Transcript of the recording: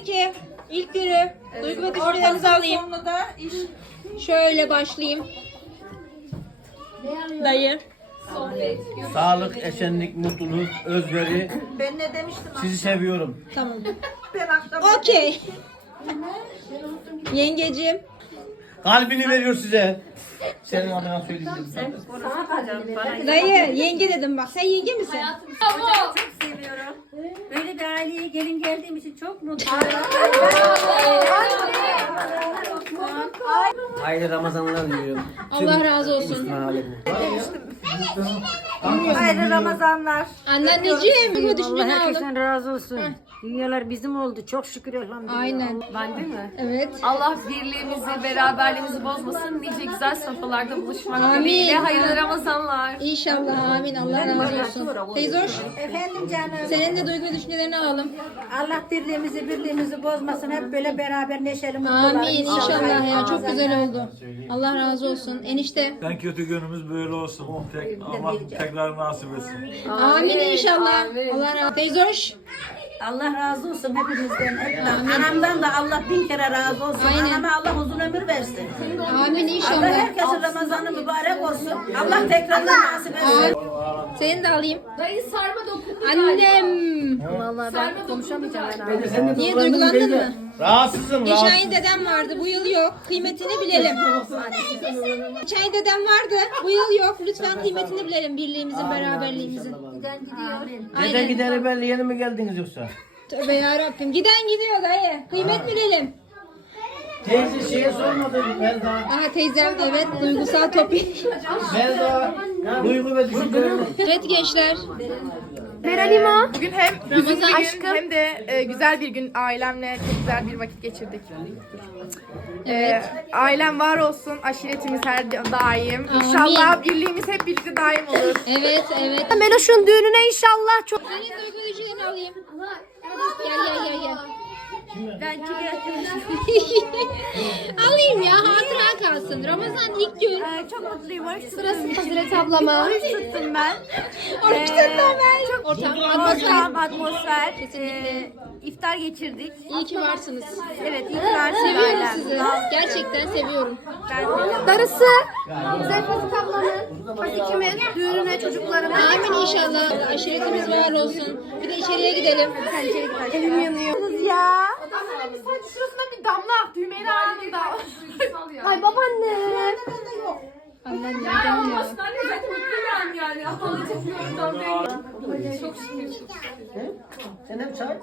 2022 ilk günü. Duygu ve düşüncelerinizi alayım. Sonunda da iş Şöyle başlayayım. Dayı. Sağlık, esenlik, mutluluk, özveri. ben ne demiştim? Sizi seviyorum. Tamam. Ben akşam Okey. Yengeciğim. Kalbini veriyor size. Senin adına söyleyeyim. Dayı yenge dedim bak. Sen yenge misin? Çok seviyorum. Aileye gelin geldiğim için çok mutluyum. Hayırlı Ramazanlar diliyorum. Allah razı olsun. Hayırlı Ramazanlar. Anneanneciğim. Düşüncelerini aldım. herkesten razı olsun. Dünyalar bizim oldu. Çok şükür elhamdülillah. Aynen. Ben değil mi? Evet. Allah birliğimizi, beraberliğimizi bozmasın. Nice güzel sofralarda buluşmak Amin. dileğiyle. Hayırlı Ramazanlar. İnşallah amin. Allah razı olsun. Teyze hoş. Efendim canım. Senin de duygu ve düşüncelerini alalım. Allah dirliğimizi birliğimizi bozmasın. Hep böyle beraber neşeli mutlu olalım. Amin inşallah ya. Çok güzel oldu. Allah razı olsun. Enişte. En kötü günümüz böyle olsun. Tek, Allah tekrar nasip etsin. Amin inşallah. Allah razı Teyze hoş. Allah razı olsun hepinizden. Hepten. Anamdan da Allah bin kere razı olsun. Aynen. Anama Allah uzun ömür versin. Amin Allah inşallah. herkesin Ramazanı mübarek olsun. Allah tekrardan nasip etsin. Seni de alayım. Dayı sarma dokundu Annem. Vallahi ben konuşamayacağım herhalde. Niye duygulandın mı? Rahatsızım, rahatsız. Geçen dedem vardı. Bu yıl yok. Kıymetini bilelim. Geçen dedem vardı. Bu yıl yok. Lütfen kıymetini bilelim. Birliğimizin, beraberliğimizin. Neden Aynen. gideri belli yeni mi geldiniz yoksa? Tövbe yarabbim. Giden gidiyor dayı. Kıymet bilelim. Teyze şeye sormadı. Melda. Aha teyzem evet duygusal topik. Melda. Duygu ve düşüncelerini. evet gençler. Bugün hem Ramazan gün aşkım. hem de e, güzel bir gün ailemle çok güzel bir vakit geçirdik. E, ailem var olsun, aşiretimiz her daim. Amin. İnşallah birliğimiz hep birlikte daim olur. Evet evet. Meloş'un düğününe inşallah çok Senin duygu düşüncelerini alayım. Gel gel gel gel. Alayım ya hatıra kalsın. Ramazan ilk gün. Çok mutluyum. Sırası Hazret ablama. tuttum ben. Oruç tuttum ben. Ortam atmosfer. Ortam, atmosfer. Kesinlikle. iftar geçirdik. İyi ki varsınız. Evet, iyi ki varsın Seviyorum ailem. sizi. Gerçekten seviyorum. Darısı Güzel Fazik ablanın, Fazik'imin düğününe çocuklarına. Amin inşallah. Aşiretimiz var olsun. Bir de içeriye gidelim. Elim yanıyor. Ya. Saç şurasına bir damla aktı Hümeyra anında. Ay babaanne. Annem ya? olmasın anne zaten mutluyum yani. Bir ortamda. Çok şükür. Sen hem çay?